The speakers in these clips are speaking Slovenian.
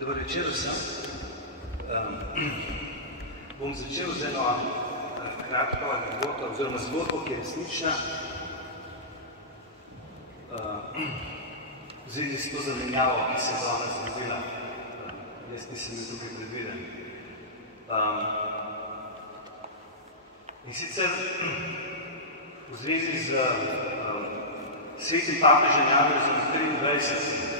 Dober večer vsem. Bom začel z eno kratko anekdoto, oziroma zgodbo, ki je resnična. V zvezi s to zamenjavo, ki se je danes zgodila. Jaz nisem bil tukaj predviden. In sicer v zvezi z svetim papežem Janezom 23.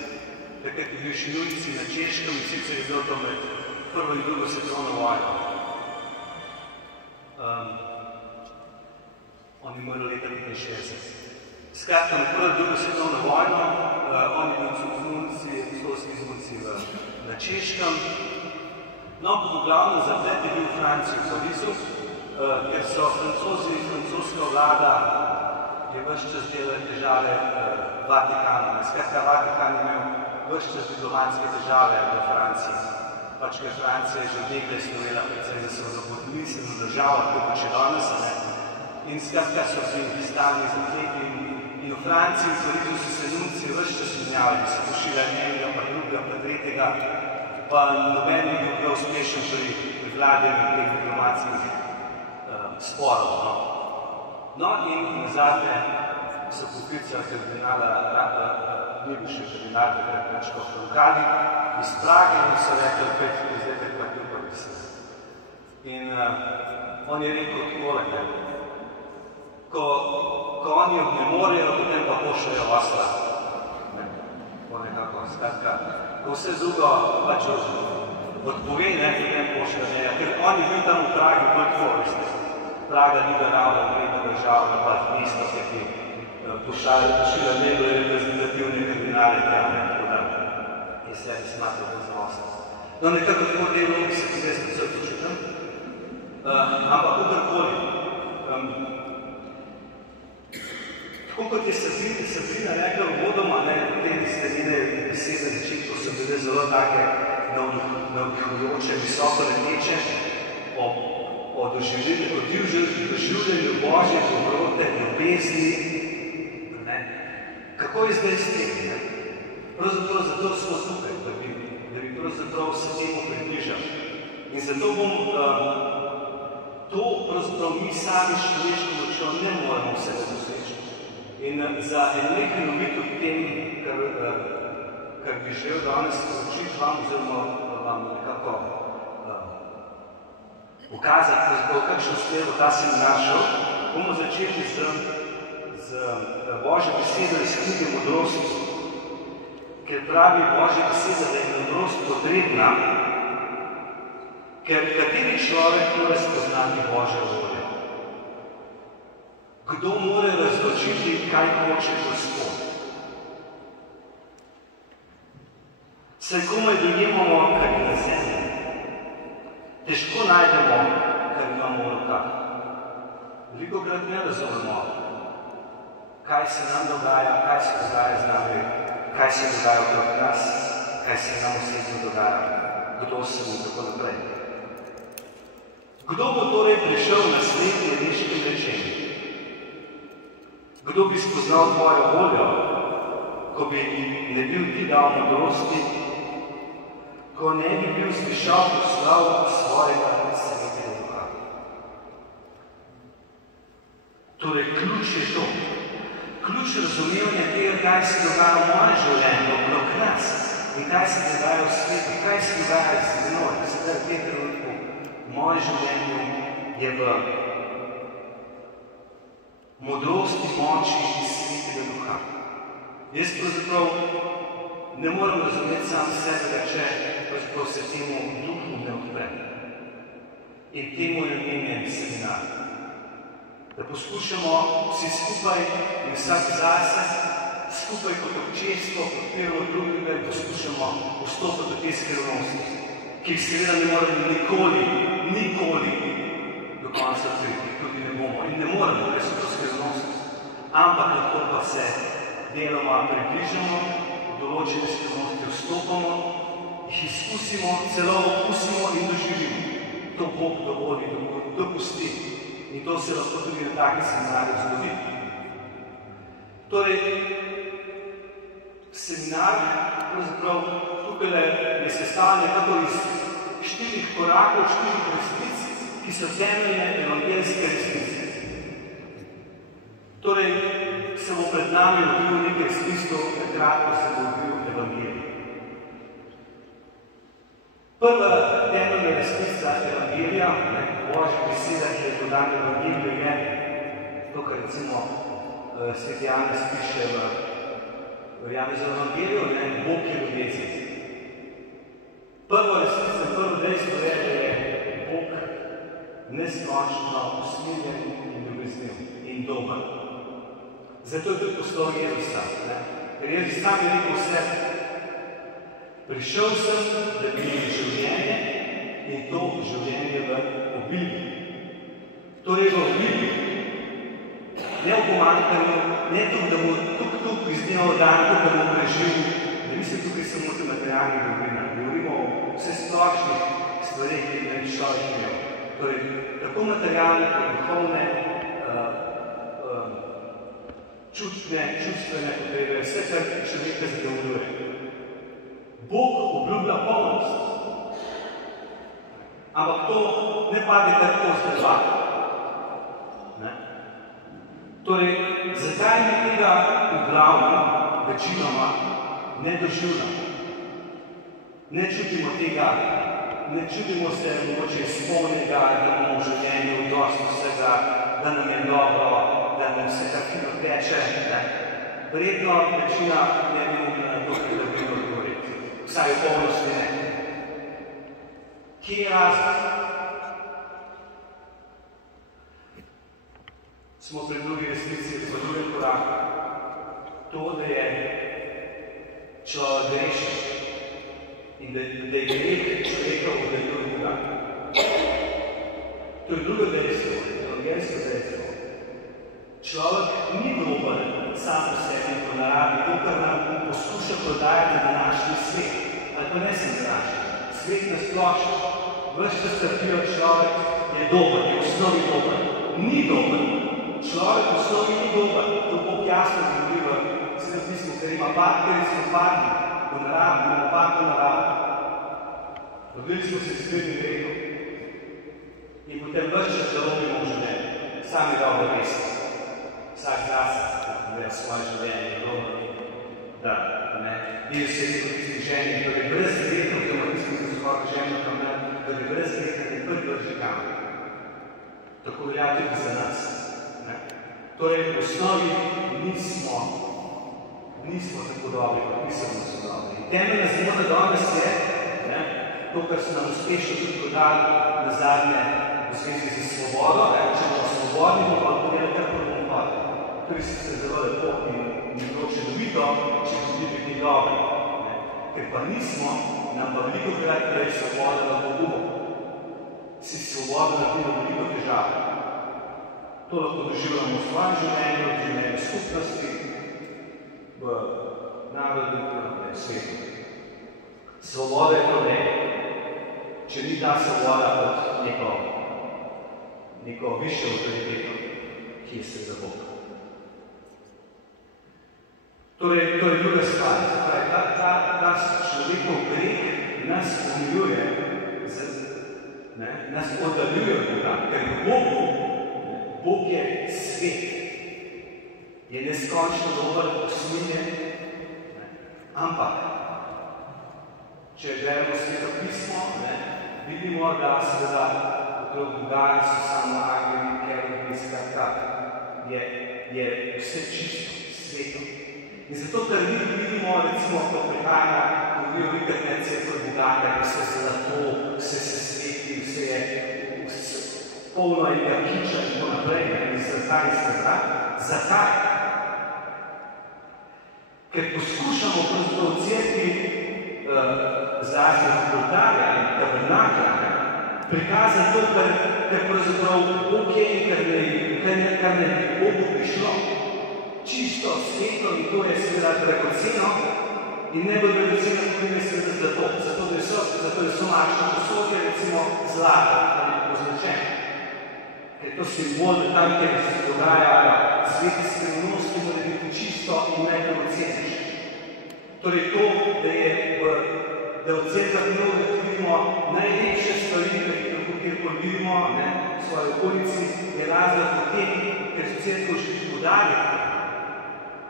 Takrat je bil Šinujci na Češkem in sicer je bilo to med prvo in drugo svetovno vojno. On je umrl leta 1965. Skratka, med prvo in drugo svetovno vojno, on je bil apostolski zunci na Češkem. No, v glavnem zaplet je bil v Franciji v Parizu, ker so francoska vlada je ves čas delali težave Vatikana. Skratka, Vatikan je imel ves čas diplomatske težave v Franciji. Pač, ker Francija je že od nekaj slovela predvsem, da so zavodmisleno državo, tako če danes, ne. In skratka so bili stalni zakleti in v Franciji in Parizu so se nunci ves čas menjavali, so pošiljali enega, pa drugega, pa tretjega, pa noben je bil prav uspešen pri vladanju teh diplomatskih sporov. No, in nazadnje so poklicali kardinala, ni bil še kardinal, takrat Frančko Roncalli iz Prage in so rekli, opet, zdaj pa je pa pisal. In on je rekel takole, ko oni obnemorejo, potem pa pošljajo osla. Po nekako, skratka, ko vse drugo pač odpove, potem pošljajo, ker on je bil tam v Pragi bolj koristni. Praga ni ravno vredna država, pa mesto, ki pošilja najbolj reprezentativne kardinale tjane, tako da je sebi smatral bolj znosno. No, nekako tako delo se tudi jaz predvsem počutim, ampak kakorkoli. Tako kot je Sabrina rekla uvodoma, te njene besede na začetku so bile zelo take navdihujoče, visoko leteče, o doživljanju Božje dobrote, ljubezni. Kako je zdaj s tem? Pravzaprav zato smo tukaj, da bi pravzaprav se temu približali. In zato bom to pravzaprav mi sami s človeško močjo ne moramo vsega doseči. In za nekaj novit o tem, kar bi želel danes sporočiti vam, oziroma vam nekako pokazati, kakšno smer bo ta seminar šel, bomo začeli z Božjo besedo iz knjige Modrosti, ker pravi Božja beseda, da je modrost potrebna, ker kateri človek mora spoznati Božjo voljo? Kdo mora razločiti, kaj hoče Gospod? Saj komaj dojemamo, kar je na zemlji. Težko najdemo, kar imamo v rokah. Velikokrat ne razumemo, kaj se nam dogaja, kaj se dogaja z nami, kaj se dogaja okrog nas, kaj se nam osebno dogaja, kdo sem in tako naprej. Kdo bo torej prišel na svet nebeškim rečem? Kdo bi spoznal tvojo voljo, ko bi ne bil ti dal modrosti, ko ne bi bil slišal poslav svojega svetega duha? Torej, ključ je to. Ključ razumevanja tega, kaj se dogaja v mojem življenju, okrog nas in kaj se dogaja v svetu, kaj se dogaja z menoj. Sedaj v tem trenutku v mojem življenju je v modrosti, moči in svetega duha. Jaz pravzaprav ne morem razumeti sam sebe, če se temu duhu ne odpre. In temu je namenjen seminar. Da poskušamo vsi skupaj in vsak zase, skupaj kot občestvo, kot prvo drugega in poskušamo vstopiti v te skrivnosti, ki jih seveda ne moremo nikoli do konca priti, tudi ne bomo. In ne moremo, ker so to skrivnosti. Ampak lahko pa se deloma približamo, v določene skrivnosti vstopamo, jih izkusimo, celo okusimo in doživimo. To Bog dovoli, dopusti. In to se lahko tudi na takih seminarjih zgodi. Torej, seminar, pravzaprav tukaj je sestavljen nekako iz 4 korakov, 4 resnic, ki so temeljne evangeljske resnice. Torej, se bo pred nami odvil nekaj smislu, takrat, ko se bo odvil evangelij. Prva temeljna resnica evangelija, Božja beseda, ki je dodana evangeliju, je to, kar recimo sveti Janez piše v Janezovem evangeliju, Bog je ljubezen. Prva resnica, prvo dejstvo je, da je Bog neskončno usmiljen in ljubezniv in dober. Zato je tudi poslal Jezusa. Ker Jezus sam je rekel vse, prišel sem, da bi imeli življenje in to življenje v obilju. Torej v obilju. Ne v pomanjkanju, ne tukaj, da bo tukaj iz dneva v dan, tukaj, da bo preživ. Ne mislim tukaj samo o materialnih dobrinah. Govorimo o vseh splošnih stvareh, ki ne bi človek imel. Torej, tako materialne, kot duhovne, čustvene potrebe, vse, kar človeka zadovoljuje. Bog obljublja polnost. Ampak to ne pade kar tako z neba. Torej, zakaj mi tega v glavnem, večinoma, ne doživljamo? Ne čutimo tega, ne čutimo se mogoče spolnega, da imamo v življenju dosti vsega, da nam je dobro, da nam vse kar fino teče. Verjetno večina ne bi mogla na to, da bi odgovoriti. Vsaj v polnosti ne. Kje je razlog? Smo pri drugi resnici v drugem koraku. To, da je človek grešen in da je greh človeka oddaljuje Boga. To je drugo dejstvo, evangeljsko dejstvo. Človek ni dober sam po sebi po naravi, to, kar nam poskuša prodajati na današnji svet. Ali pa ne sem zračen. Svet nasplošno. Ves čas trpijo, človek je dober, je v osnovi dober. Ni dober. Človek v osnovi ni dober. To Bog jasno govori v Svetem pismu, ker ima pad, ker smo padli po naravi, imamo pad po naravi. Rodili smo se s svetnim grehom. In potem ves čas žalobimo v življenju. Sami dobro veste. Vsak zase, gleda svoje življenje, da ne. In se je tudi tisti ženi, da bi brez greha, oziroma tisti, ki so hvala ženi, da bi brez greha ne prvi vrži kamen. Tako velja tudi za nas. Torej, v osnovi nismo tako dobri, kot mislimo, da so dobri. In temeljna zmoda danes je, to, kar so nam uspešno tudi podali na zadnje v zvezi z svobodo, če bomo svobodni, bomo pa povedali, kar bomo padli. To je sicer zelo lepo in bilo čudovito, če bi biti dobri. Ker pa nismo, nam pa veliko krat prej svoboda na pogubo. Si svoboda naredimo veliko težav. To lahko doživljamo v svojem življenju, v življenju skupnosti, v narodu in v svetu. Svoboda je to ne. Če ni ta svoboda kot neko višjo avtoriteto, ki je se za Boga. Torej, to je druga stvar. Ta človekov greh nas omiljuje, nas oddaljuje od Boga, ker Bog je svet, je neskončno dober, usmiljen, ampak, če beremo Sveto pismo, vidimo, da seveda okrog Boga so samo angeli, kerubi, skratka, je vse čisto, sveto. In zato, ker vidimo, recimo, ko prihaja, govorijo vikatnece kot bogate, vse zlato, vse se sveti, vse je polno in jakiča in tako naprej, in zakaj? Zakaj? Ker poskušamo pravzaprav v cerkvi zlasti oltarja in tabernaklja prikazati to, kar pravzaprav Bog je in kar ne bi Bogu prišlo. Čisto, sveto in to je seveda dragoceno in ne bo dragoceno, kot je seveda zlato. Zato je so mašno posodje, recimo, zlata ali označeno. Ker je to simbol, da tam, kjer se dogajajo sveti skrivnosti, mora biti čisto in ne dragocenejše. Torej to, da je v da v cerkah mnogo vidimo najlepše stvari, kjer vidimo v svoji okolici, je razlog v tem, ker so cerkev še podarili,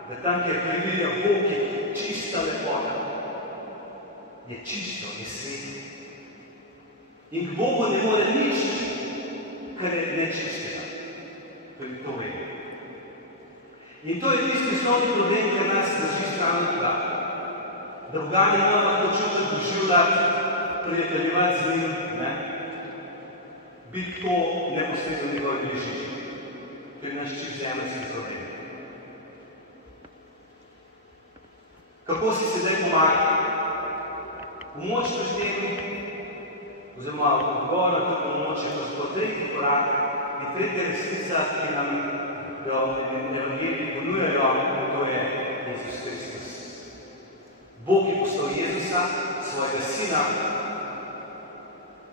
da tam, kjer prebiva Bog, je čista lepota. Je čisto, je sveto. In k Bogu ne more nič, kar je nečistega. Tudi to vemo. In to je tisti osnovni problem, ker nas drži stran od Boga. Da Boga ne moramo lahko čutiti doživljati, prijateljevati z njim, biti to neposredno njegovi bližnji. To je naš čist zemeljski problem. Kako si sedaj pomagati? Pomoč pri tem, oziroma odgovor na to pomoč je pa tretji korak in tretja resnica, ki nam jo evangeliji ponujajo, to je Jezus Kristus. Bog je poslal Jezusa, svojega sina,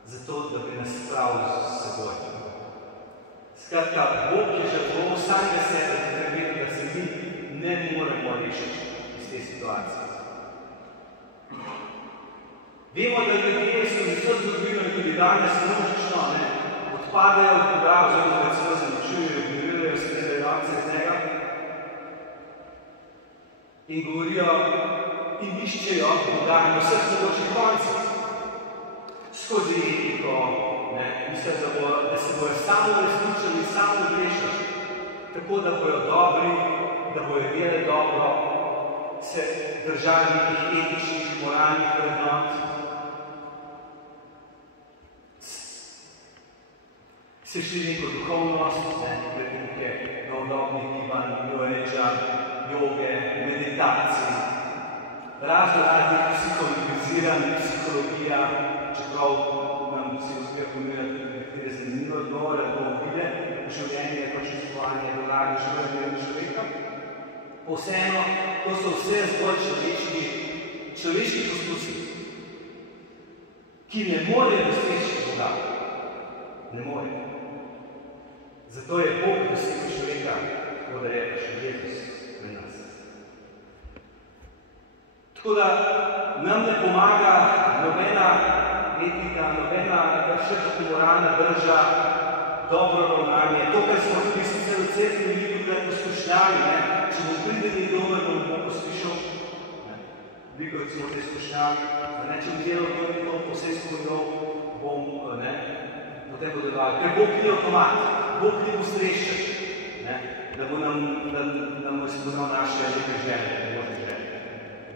zato, da bi nas spravil s seboj. Skratka, Bog je žrtvoval samega sebe, da se mi ne moremo rešiti iz te situacije. Vemo, da ljudje so vso zgodovino in tudi danes množično odpadajo od Boga, oziroma ga celo zaničujejo, ignorirajo, skledajo akcije z njega in govorijo in iščejo Boga na vseh mogočih koncih. Skozi etiko, mislijo, da se bojo samo resničili, samo rešili, tako da bojo dobri, da bojo imeli dobro, se držali nekih etičnih, moralnih vrednot. Se šli neko duhovnost, neke novodobnih gibanj, New Age-a, joge, meditacij, raznih psihologiziranja, psihologija, čeprav nam psihologija ponuja nekatere zanimive odgovore, da bomo videli življenje, počustvovanje, dogajanje življenja človeka. Vseeno, to so vse zgolj človeški poskusi, ki ne morejo doseči Boga. Ne morejo. Zato je Bog dosegel človeka, tako da je še Jezus pri nas. Tako da nam ne pomaga nobena etika, nobena še tako moralna drža, dobro ravnanje. To, kar smo tudi sicer v cerkvi velikokrat poskušljali, če bomo prideli dober, bomo poskušal, velikokrat smo te skušljali, če bi delal to posebej spojnov, bom, potem bo delovali. Ker Bog ni avtomat, Bog ni postreščač, da bo nam izpoznal naše lepe želje, možne želje.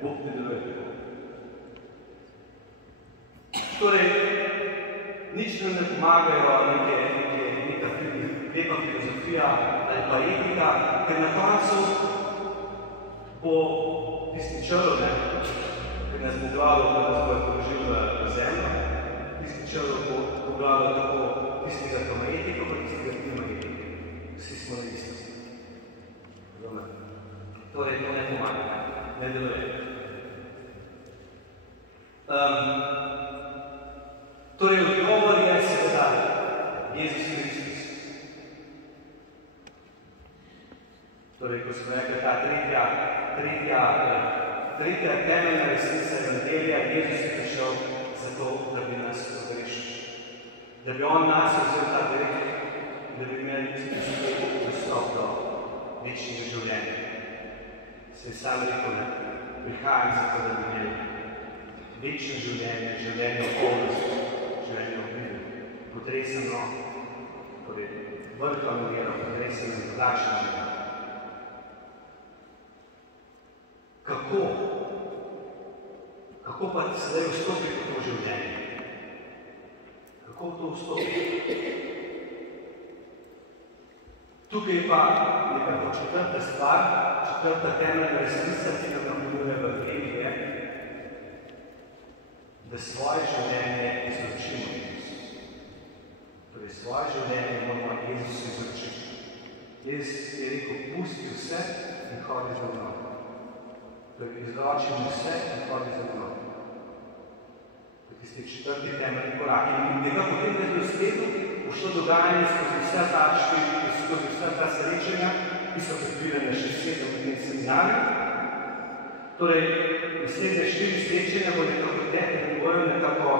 Bog ne deluje tako. Torej, nič nam ne pomagajo neka lepa filozofija ali pa etika, ker na koncu bo tisti črl, ker nas bo gledal, da nas bojo položil v zemljo, tisti črl bo pogledal tako tistega, ki ima etiko, pa tistega, ki ima etiko. Vsi smo na isto. Torej, to ne pomaga, ne deluje. Torej, odgovor je seveda Jezus Kristus. Torej, ko smo rekli, ta tretja temeljna resnica evangelija, Jezus je prišel zato, da bi nas razrešil. Da bi on nas vzel ta direkt, da bi imeli dostop do večnega življenja. Se je sam rekel, prihajam zato, da bi imeli večno življenje, življenje okolnosti, življenje oblidu, potreseno, vrhovno vero, potreseno in drugačno življenje. Kako pa sedaj vstopiti v to življenje? Kako v to vstopiti? Tukaj pa nekako četrta stvar, četrta temeljna resnica, ki nam ponuja Evangelije, da svoje življenje izročimo Jezusu. Torej, svoje življenje moramo Jezusu izročiti. Jezus je rekel, pusti vse in hodi za mnom. Torej, izročimo vse in hodi za mnom. Tisti četrti temeljni korak. In nekako v tem svetu pošlo dogajanje skozi vsa ta srečanja, ki so predvidene še 7 seminarjev. Torej, naslednje 4 srečanja bojo nekako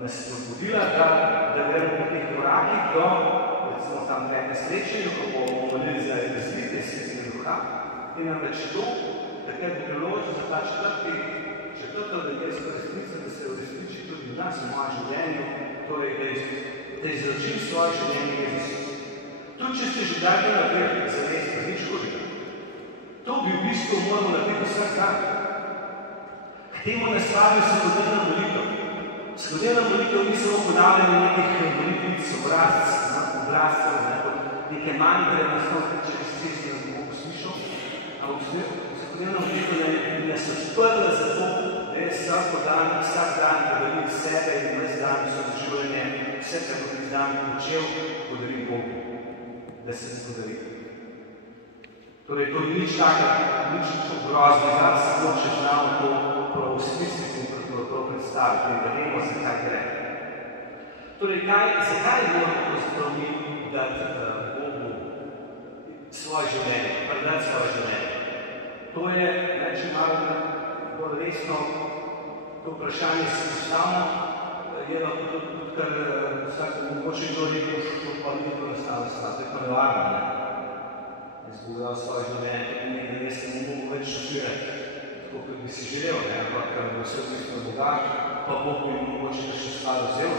nas spodbudila, da gremo po teh korakih do, recimo tam 5. srečanju, ko bomo molili za razvitje Svetega Duha. In namreč to, takrat bo priložnost za ta četrto nebesko resnico, da se uresniči tudi v nas, v mojem življenju, torej, da izročim svoje življenje Jezus. Tudi, če ste že dali naprej, zavesti, nič hudega. To bi v bistvu moramo narediti vsak dan. K temu nas vabi vsakodnevna molitev. Vsakodnevna molitev ni samo ponavljanje nekih molitvic obrazcev, neke mantre, če bi se ne bomo poslišal, ampak vsakodnevna molitev nas odprla za to, da je vsak dan podarim sebe in ves dan svoje življenje, vse, kar bo iz dan počel, podarim Bogu, da se ne podari. Torej, to ni nič groznega, samo če znamo to prav smisliti in prav predstaviti, da vemo, zakaj gre. Torej, zakaj moramo mi dati Bogu svoje življenje, predati svoje življenje? To je, če malo bolj resno, to vprašanje se postavno, je lahko tudi, kar vsak mogoče kdo rekel, to pa ni to nastalo stvar, to je pa nevarno, ne? Jaz bo dal svoje življenje, to pomeni, da jaz ne mogo več šofirati, tako kot bi si želel, ampak vse odvisno od Boga, pa Bog bi mogoče še stvar vzel,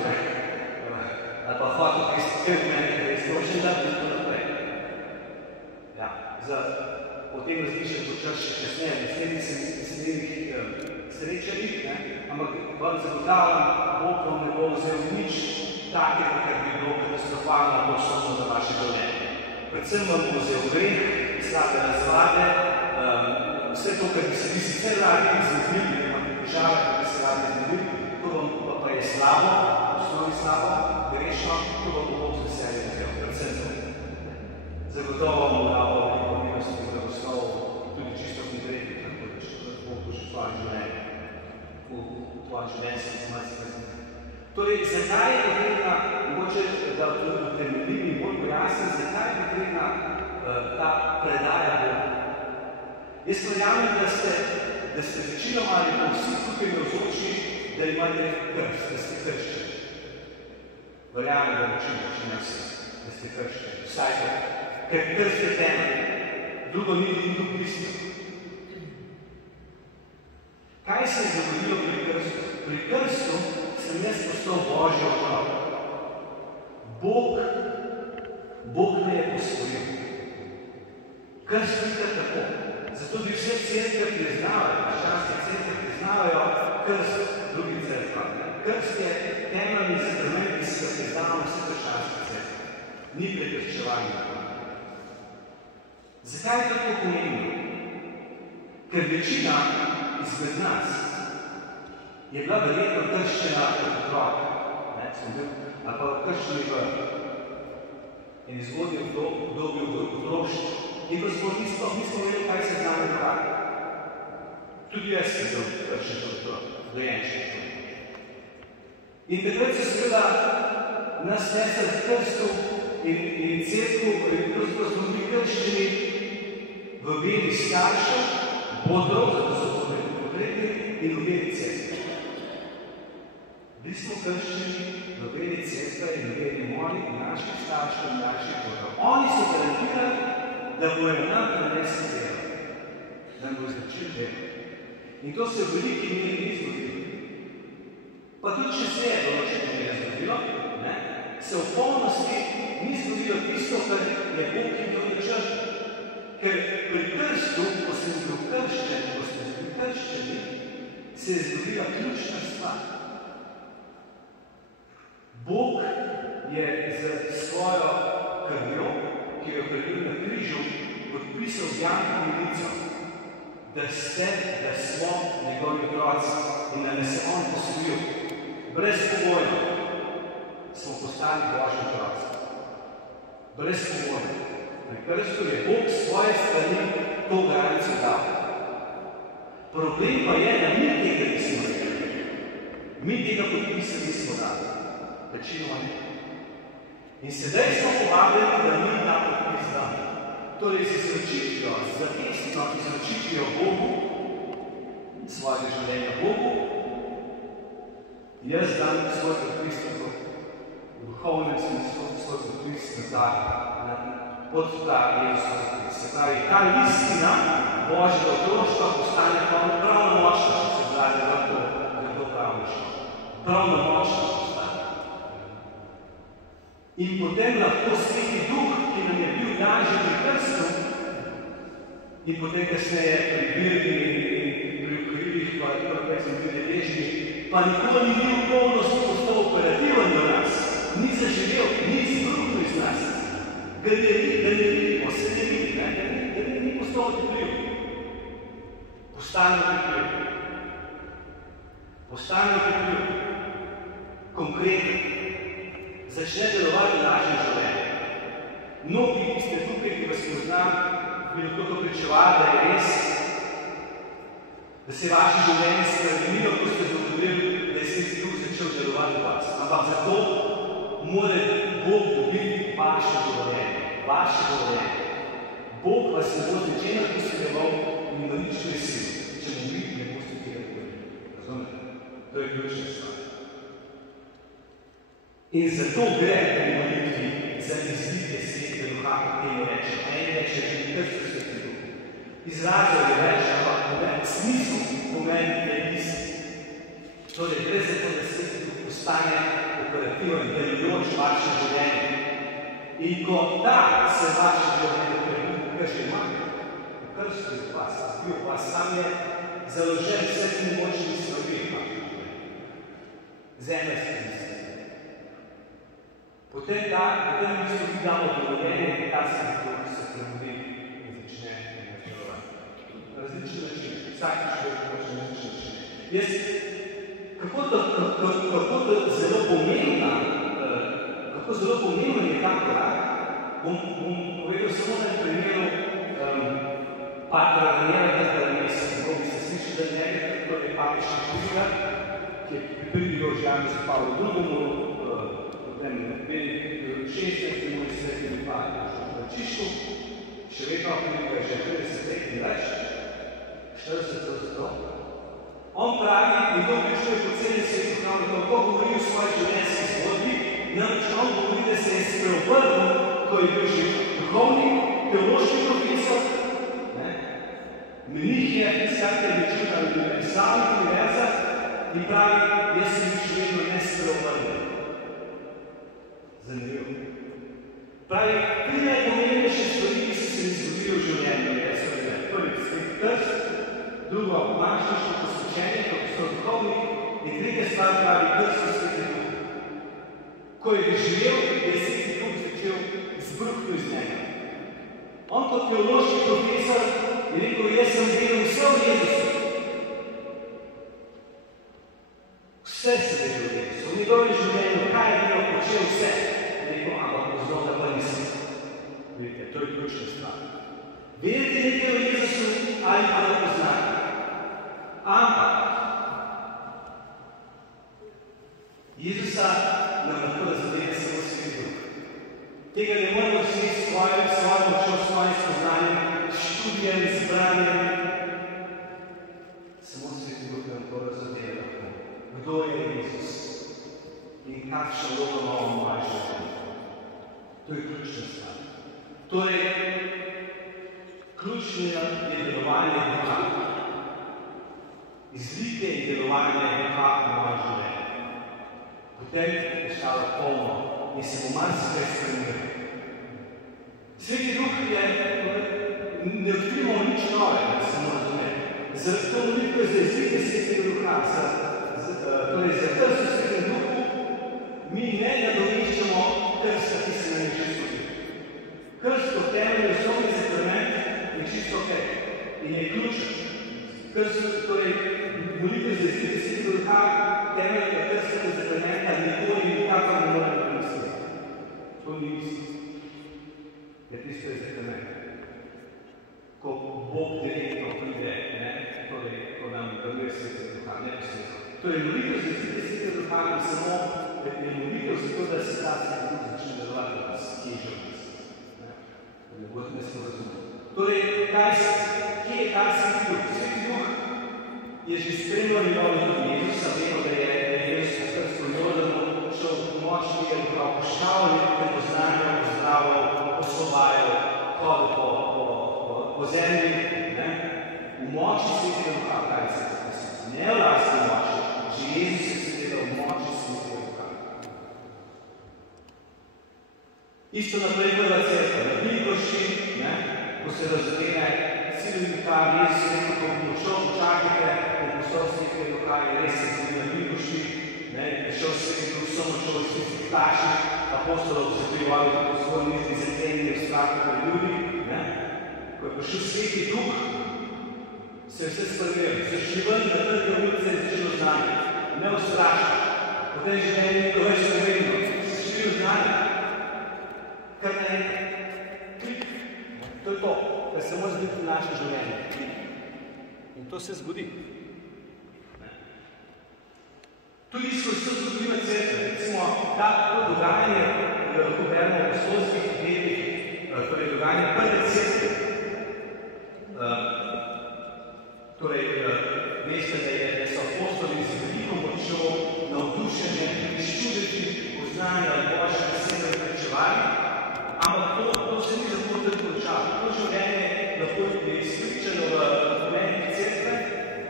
ali pa hotel pristopiti meni, da je složen dati in to naprej. Ja, o tem razmišljam počas še kasneje, naslednjih srečanjih, ampak vam zagotavljam, Bog vam ne bo vzel nič takega, kar bi bilo katastrofalno ali posebno za vaše življenje. Predvsem vam bo vzel greh, slabe razvade, vse to, kar bi se vi sicer radi izmedili, da imate težave, kar bi se radi izmedili, to vam pa je slabo, v osnovi slabo, grešno, to vam bo Bog z veseljem vzel, predvsem to. Zagotovo vam bo dal veliko milosti in blagoslovov, tudi čisto konkretno, tako da če Bog bo že tvoje življenje, v tvojem življenjstvu informacije. Torej, zakaj je potrebna, mogoče da tudi utemeljim in bolj pojasnim, zakaj je potrebna ta predaja Bogu? Jaz verjamem, da ste večinoma ali pa vsi tukaj navzoči, da imate krst, da ste krščani. Verjamem, da večina vsi, da ste krščani. Vsaj tako. Ker krst je temelj. Drugo ni drugo bistvo. Kaj se je zgodilo pri krstu? Pri krstu sem jaz postal Božji otrok. Bog me je posvojil. Krst ni tako. Zato bi vse cerkve priznavajo, krščanske cerkve priznavajo krst drugih cerkva. Krst je temeljni sakrament, ki se ga priznamo vse krščanske cerkve. Ni prekrščevanje. Zakaj je tako pomembno? Ker večina izmed nas je bila verjetno krščena kot otrok, ali pa krščeni v eni zgodnji obdobju v otroštvu. In ko smo nismo vedeli, kaj se z nami dogaja. Tudi jaz sem bil krščen kot otrok, dojenček. In takrat se seveda nas nesel v krstu in cerkvu, pravzaprav smo bili krščeni v veri staršev, bodrov, zato so potrebni, in v veri cerkve. Bili smo krščeni v veri cerkve in v veri mojih, naših staršev in naših bodrov. Oni so garantirali, da bojo nam prenesli delo, da nam bo izračil delo. In to se v veliki meri ni zgodilo. Pa tudi če se je določeno meri zgodilo, se v polnosti ni zgodilo tisto, kar je Bog imel načrtno. Ker pri krstu, ko sem bil krščeni, se je zgodila ključna stvar. Bog je z svojo krvjo, ki jo prelil na križu, podpisal z Jankom Milico, da smo njegovi otroci in da nas je on posvojil. Brezpogojno smo postali Božji otroci. Brezpogojno. Pri krstu je Bog svoje strani to garancijo dal. Problem pa je, da mi tega nismo rekli. Mi tega podpisa nismo dali. Večinoma ne. In sedaj smo povabljeni, da mi ta podpis damo. torej z izročitvijo, zavestno izročitvijo Bogu, svojega življenja Bogu, jaz dam svoj podpis v duhovnem smislu, svoj podpis nazaj pod ta Jezusov podpis. Se pravi, ta listina Božjega otroštva postane pravnomočna, če se izrazi lahko, da je to pravnomočno. Pravnomočna postane. In potem lahko Sveti Duh, ki nam je bil dan že pri krstu, in potem kasneje pri Virgi in pri ukrivih, pa smo bili deležni, pa nikoli ni bil polnosti postal operativen do nas, ni zaživel, ni izbruhnil iz nas, ga ne vidimo, se ne vidi, da ni postal otepljiv. Postane otepljiv. Postane otepljiv. Konkreten. Začne delovati v našem življenju. Mnogi, ki ste tukaj, ki vas poznam, bi lahko to pričevali, da je res, da se je vaše življenje spremenilo, ko ste zagotovili, da je Sveti Duh začel delovati v vas. Ampak zato mora Bog dobiti vaše življenje. Vaše življenje. Bog vas ne bo z ničemer posiljeval in ima nič prisil, če mu vi ne boste tega govorili. Razumete? To je ključna stvar. In zato gre pri molitvi za izlitje Svetega Duha, kot temu reče. En reče, že ni krsto Sveti Duh. Izrazil je več, ampak smisel pomeni je isti. Torej, gre za to, da Sveti Duh postane operativen, delujoč vaše življenje. In ko ta se vaše življenje prebude, kar že imate, v krstu je vas, bil vas sam je založen vse močni snovi v vaše življenje. Zemeljske misli. Potem mi smo vi damo dovoljenje, da ta Sveti Duh se prebudi in začne delovati. Na različni način, vsak človek počne na različni način. Jaz, kako zelo pomemben je ta korak, bom povedal samo na primeru patra Ranjera, da kako bi se slišali, da njega, to je papiška knjiga, ki je pripridigal že Janez Pavlu II, potem 16. moj Sveti Duh v Frančišku, še vedno knjiga že 50 let in več, 40 let zato. On pravi, in to vključuje po celem svetu, kako govori v svoji življenjski zgodbi, namreč on govori, da se je spreobrnil, ko je bil že duhovni, teološki profesor, menih je, skratka je večil na slavnih univerzah in pravi, jaz sem še vedno ne spreobrnil. Zanimivo. Pravi, tri najpomembnejše stvari, ki so se mi zgodili v življenju, so bile prvi Sveti Krst, drugo manjšniško posvečenje, kako so duhovni, in tretja stvar pravi krst v Svetem Duhu. Ko je doživel, je Sveti Duh začel zbruhniti iz njega. On kot teološki profesor je rekel, jaz sem vedel vse v Jezusu. Vse se vedel v Jezusu. V njegovem življenju, kaj je bilo, počel vse. Rekel, ampak poznal, da pa nisem. Vidite, to je ključna stvar. Vedeti nekaj o Jezusu ali pa da poznati. Ampak Jezusa nam lahko razumete samo Sveti Duh. Tega ne moramo vsi s svojim močjo, s svojim spoznanjem, študijem, zbranjem. Samo Sveti Duh nam to razume lahko. Kdo je Jezus in kakšno vlogo ima v moje življenje. To je ključna stvar. Torej, ključno je delovanje Duha. Izlitje in delovanje Duha v moje življenje. Potem je postalo polno in se bo marsikaj spremenil. Sveti Duh je, ne odkrivamo nič novega, da se moramo razumeti. Zaradi to molitve za izlitje Svetega Duha, torej za krst v Svetem Duhu, mi ne nadomeščamo krsta, ki se nam je že zgodil. Krst kot temeljni osnovni sakrament je čisto okej in je ključen. Krst, torej molitve za izlitje Svetega Duha, temeljnega krstnega sakramenta nikoli nikakor ne more nadomestiti. To ni isto. Ker tisto je sakrament. Ko Bog direktno pride, torej, ko nam daruje Svetega Duha, ne posebno. Torej, molitev za izlitje Svetega Duha je samo molitev za to, da se ta Sveti Duh začne delovati v nas, ki je že v nas. Da ne boste ne smo razumeli. ta Sveti Duh? Sveti Duh je že spremljal njegovo Jezusa, vemo, da je Jezus na krstu Jordanu šel v moč Sveti Duha, poštal je prepoznanja, pozdraval, osvobajal, hodil po zemlji, v moči Svetega Duha, kaj se to posebno. Ne v lastni moči, že Jezus je sedel v moči Svetega Duha. Isto naprej prva cerkev, na Biblošči, ko se razvene Svetega Duha, Jezus je rekel, ko bomo šel, počakajte, ko postal Svetega Duha in res se zdi na Biblošči, šel Svetega Duha, so močal iz tistih starših, apostolov, ki so prijevali tako svoj misli za cenje v strahu pred ljudi, ko je prišel Sveti Duh, se je vse spremenil, se je šli ven na trge ulice in začelo znanje, ne ustrašiti. Potem življenje ni bilo več spremenilo, se šli v znanje. Kar naenkrat, klik, to je to, kar se mora zgoditi v našem življenju. In to se zgodi. Tudi skozi to zgodovino cerkve, recimo, to dogajanje, lahko beremo v apostolskih delih, torej dogajanje prve cerkve. Torej, veste, da so apostoli z veliko močjo navdušeni, s čudeži poznanja Božje besede prepričevali, ampak to se ni zato tudi končalo. To življenje lahko je izpričano v dokumentih cerkve,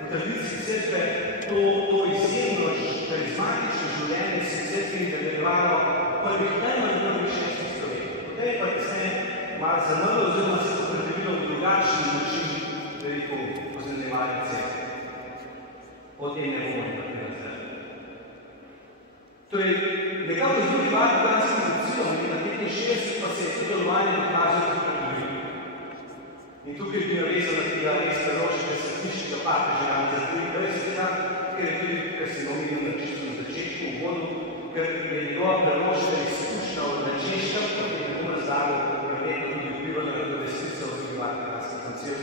v tradiciji cerkve, to izjemno karizmatično življenje se v cerkvi nadaljevalo najmanj prvih 6 stoletij. Potem pa kasneje malo zamrlo, oziroma se to predelilo v drugačni način veliko poznanjevanja cerkve. O tem ne bomo naprej zdaj. Torej, nekako z drugim vatikanskim zacinom, na 65 pa se je to delovanje dokazalo tudi predelilo. In tukaj bi navezal na tega res preročnega središčega papeža Janeza 23, ker je tudi, kar sem omenil na čisto na začetku, v uvodu, ker je njegova preročnega izkušnja od Češkem, kot je tako razdagal, verjetno tudi vplivalo na resnico v drugi vatikanskem zacilu,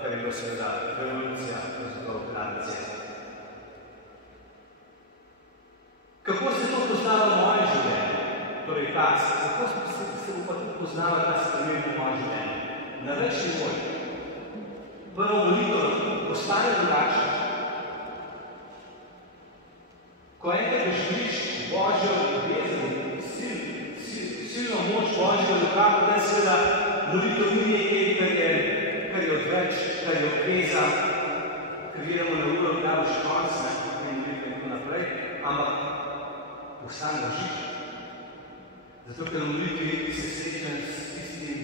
kar je bilo seveda revolucija, pravzaprav tradicija. Kako se to poznava v moje življenje? Torej, kako se bo pa tudi poznava ta sprememba v moje življenje? Na več nivojih. Prvo molitev postane drugačna. Ko enkrat doživiš Božjo ljubezen, silno moč Božjega duha, potem seveda molitev ni nekaj, kar je odveč, kar je obveza, ker gledamo na uro, da boš konc, in tako naprej, ampak postane žit. Zato, ker v molitvi se srečam s tistim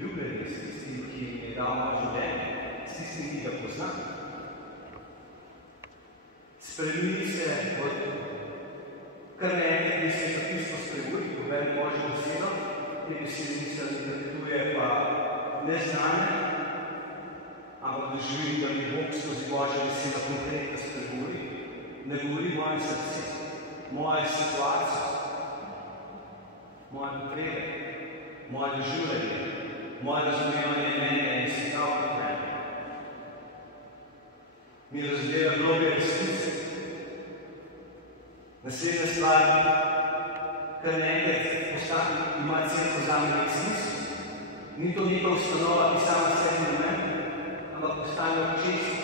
ljubljenjem, s tistim, ki je dal moje življenje, s tistim, ki ga poznam. Spremeni se od kar naenkrat, ki se zapisno spregovori, ko bere Božjo besedo, te besede niso interpretuje pa neznane, ampak doživim, da mi Bog skozi Božjo besedo konkretno spregovori. Ne govori moje srce, moje situacije, moje potrebe, moje doživljanje, moje razumevanje mene in sveta okrog mene. Mi razdeja globlje resnice. Naslednja stvar, kar naenkrat ima cerkev zame nek smisel. Ni to neka ustanova, ki sama sebi namen, ampak postane občestvo.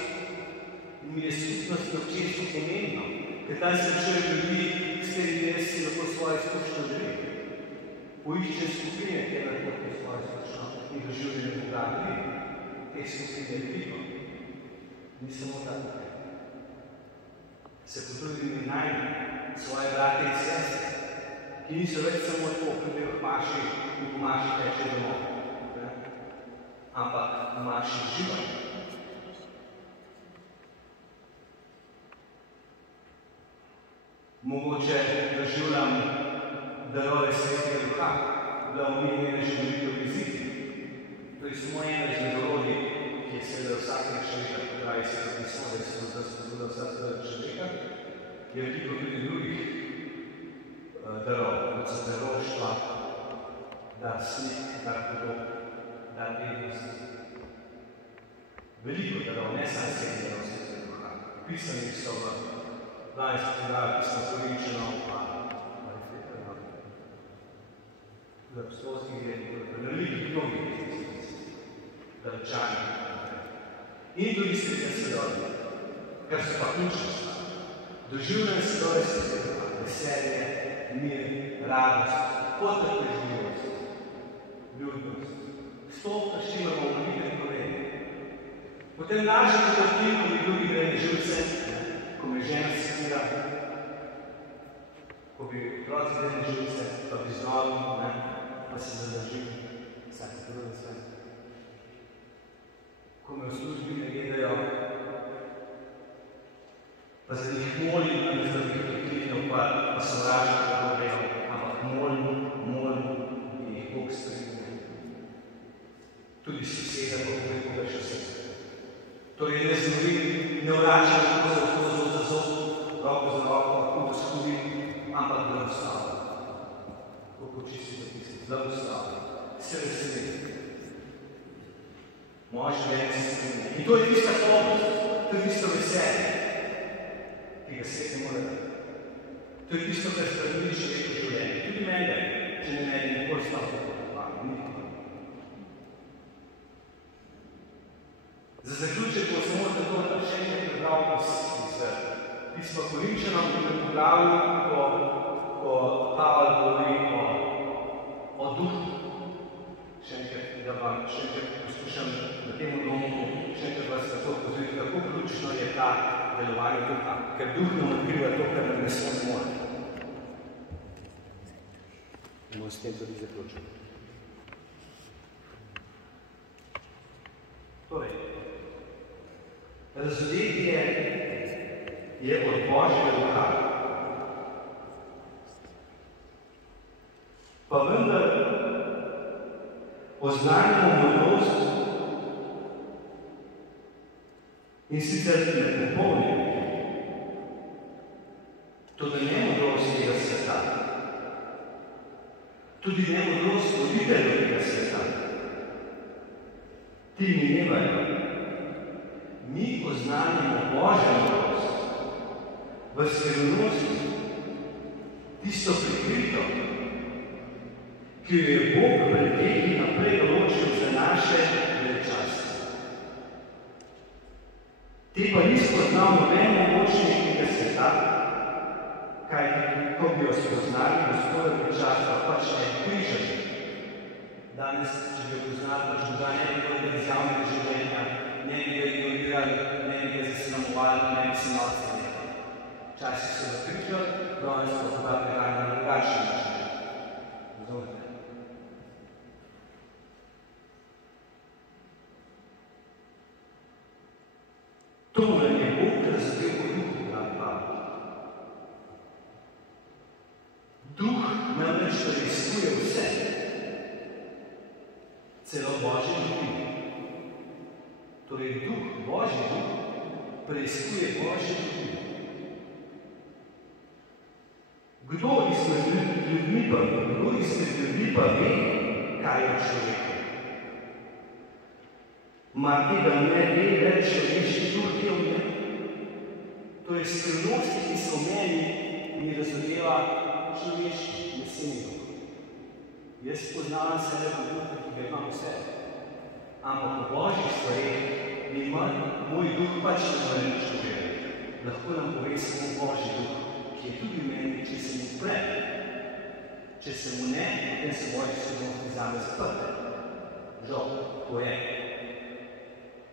In mi je skupnost občestvo pomembno, ker tam srečujem ljudi, s katerimi jaz si lahko svoje izkušnje želim. Poiščem skupine, kjer lahko svoje izkušnje in doživljanje Boga vidim. Te skupine je veliko. Ni samo ta tukaj. Se potrudim in najdem svoje brate in sestre, ki niso več samo tako, kot je v maši in v maši teče domov, ampak v maši živajo. Mogoče doživljam darove Svetega Duha, da omenjene že molitev v jeziku. To je samo ena izmed orodij, ki je seveda vsakega človeka, pravi se to pismo, da je seveda spodbuda vsakega človeka, je veliko tudi drugih darov, kot so preroštva, dar slik, dar podob, dar vednosti. Veliko darov, ne samo Svetega darov Svetega Duha. Pisanih so v 20. darov, ki smo Korinčano, v apostolskih delih, v velikih mnogih resnicah, dalčanih. in tudi svetega sadovja, kar so pa ključne stvari. Doživljanje sadovja svetega duha, veselje, mir, radost, potrpežljivost, ljudnost. Stopka, s čimer bomo videli povedali. Potem naši potrpimo in drugi greni živce, ko me žena skira, ko bi otroci greni živce, pa bi znovi, pa se zadržim, vsake prve sve. Ko me v službi ne gledajo, pa za njih molim, da mi za njih priklinijo, pa so vražni, da bo rejo, ampak molim, in jih Bog spremlja. Tudi soseda, ko bo koga še soseda. Torej ne znovi, ne vračam tako za zob, roko za roko, kudo skuvi, ampak blagoslavlja. Kako čisti zapisati, blagoslavlja. Se veseli. Moja življenje se spremlja. In to je tista polnost, to je tisto veselje, ki ga svet ne more dati. To je tisto, kar spremeni človeško življenje. Tudi mene, če ne meni, nikoli stavno potrebovano, nikoli. Za zaključek bo samo tako, da še nekaj prebral pisma Korinčanom in v poglavju, ko Pavel govori o duhu. Še enkrat poskušam na tem odlomku, še enkrat vas tako pozoriti, kako ključno je ta delovanje duha, ker duh nam odkriva to, kar nam ne smo more. In bomo s tem tudi zaključili. Torej, razodetje je od Božjega duha. Pa vendar oznanjamo modrost in sicer ne popolnimo. Toda ne modrost tega sveta. Tudi ne modrost voditelja tega sveta. Ti minevajo. Mi oznanjamo Božjo modrost v skrivnosti, tisto prikrito, ki jo je Bog pred veki naprej določil za naše časti. Te pa ni spoznal noben mogočnik tega sveta, kajti ko bi jo spoznali, Gospoda časa pač ne križali. Danes, če bi jo poznali, pač možda ne bi bilo iz javnega življenja, ne bi ga ignorirali, ne bi ga zasramovali, ne bi se malce nekaj. Včasih so ga križali, danes pa so ga pregali na drugačen način. Razumete? To nam je Bog razkril v duhu, pravi Pavel. Duh namreč preiskuje vse, celo Božje življenje. Torej, duh, Božji duh, preiskuje Božje življenje. Kdo izmed ljudi pa ve, kaj je človek? Mar tega ne ve več človeški duh, ki je v njem? To je skrivnosti, ki so v meni in razodeva človeški, jeseni duh. Jaz poznavam sebe po duhu, ki ga imam vse. Ampak v Božjih stvareh moj duh pač ne more nič povedati. Lahko nam pove samo Božji duh, ki je tudi v meni, če se mu vpre. Če se mu ne, potem so Božje skrivnosti zame zaprte. Žal, to je.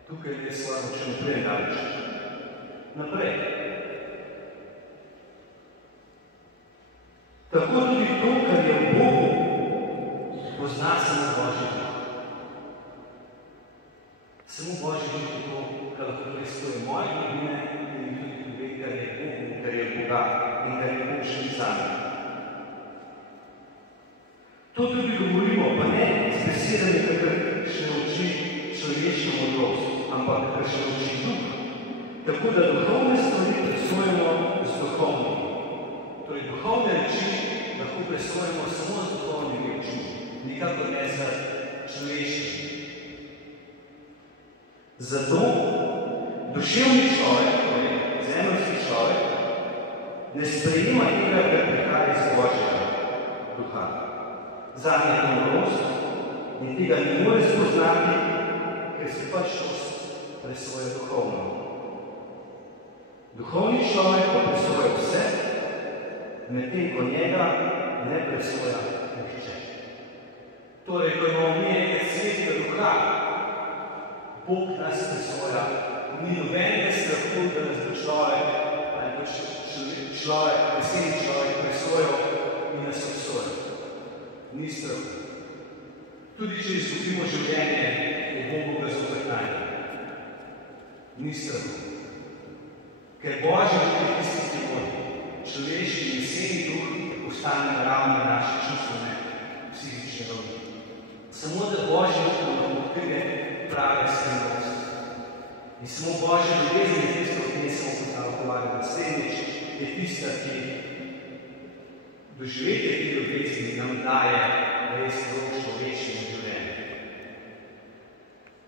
Tukaj je svoje moče naprej daleč. Naprej. Tako tudi to, kar je v Bogu, pozna samo Božji duh. Samo Božji duh je to, kar lahko preiskuje moje globine in tudi ve, kar je Bogu, kar je Boga in kar je Bog še sami. To tudi govorimo, pa ne z besedami, kakor še nauči človeško modrost, ampak kakor še nauči duh. Tako da duhovne stvari presojamo z duhovnimi. Torej, duhovne reči lahko presojamo samo z duhovnimi rečmi, nikakor ne z človeškimi. Zato duševni človek, torej zemeljski človek, ne sprejema tega, kar prihaja iz Božjega duha. Zadnja je modrost in tega ne more spoznati, ker se pač presoja duhovno. Duhovni človek pa presoja vse, medtem ko njega ne presoja nihče. Torej, ko imamo mi nekaj svetega duha, Bog nas presoja, ni nobenega strahu, da nas bo človek, veseli človek presojal in nas obsojal. Ni strahu. Tudi če izgubimo življenje, je Bogu ga zopet najde. Ni strahu. Ker Božji duh je tisti, ki vodi. Človeški in veseli duh postane naravne naše čustvene, psihične ravni. Samo da Božji duh nam odkrije prave skrivnosti. In samo Božja ljubezen je tisto, ki ne samo pogovarjati naslednjič, je tista, ki doživetje te ljubezni nam daje res rok človeškega življenja.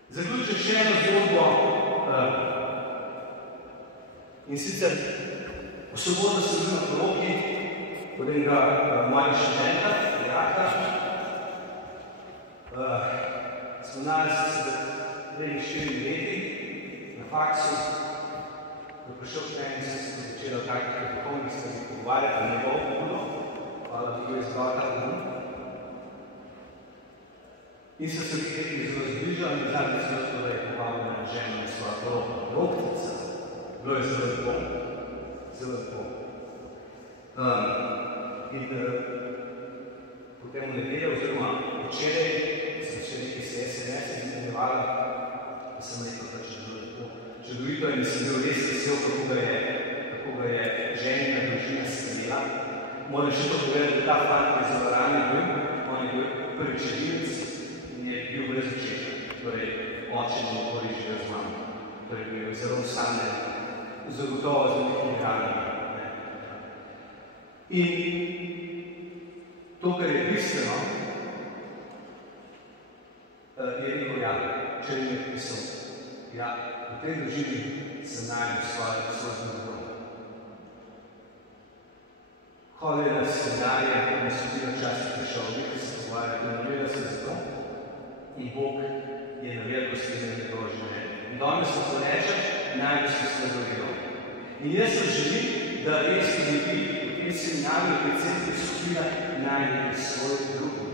Zaključim še eno zgodbo, in sicer v soboto sem bil na poroki od enega mojega študenta, Jaka. Spoznali smo se pred 4 leti na faksu, ko je prišel k meni in sem se začela o takih duhovnih stvarih pogovarjati na njegovo pobudo. Hvala, da je izbral ta pogum. In sem se nekaj zelo zbližal in zadnji zelo, da je povabila na ženo na svojo poroknica. Bilo je zelo lepo. Zelo lepo. In potem v nedeljo, oziroma včeraj, sem še nekaj se SMS izmenjevala, da sem rekel, da je bilo lepo. Čudovito je, da sem bil res vesel, kako ga je ženina družina sprejela. Moram še to povedati, da ta fant je zelo ranjen bil, on je bil prvi čevilc in je bil brez očeta. Torej, oče ne nikoli živel z mano. Torej, bil je zelo osamljen, zagotovo z nekaj ranjen. In to, kar je bistveno, je rekel, ja, če mi je pisal, ja, v tej družini sem najdel svojo zgodbo. Hodil je na seminarje, na sodino časti prišel, nekaj se pogovarjati, naredila se zato in Bog je navedel slednje njegovo življenje. In danes smo to reče, najdel se svojo zgodbo. In jaz sem želim, da res ljudi v tem seminarju, v tem centru skupina najdete svojo drugo.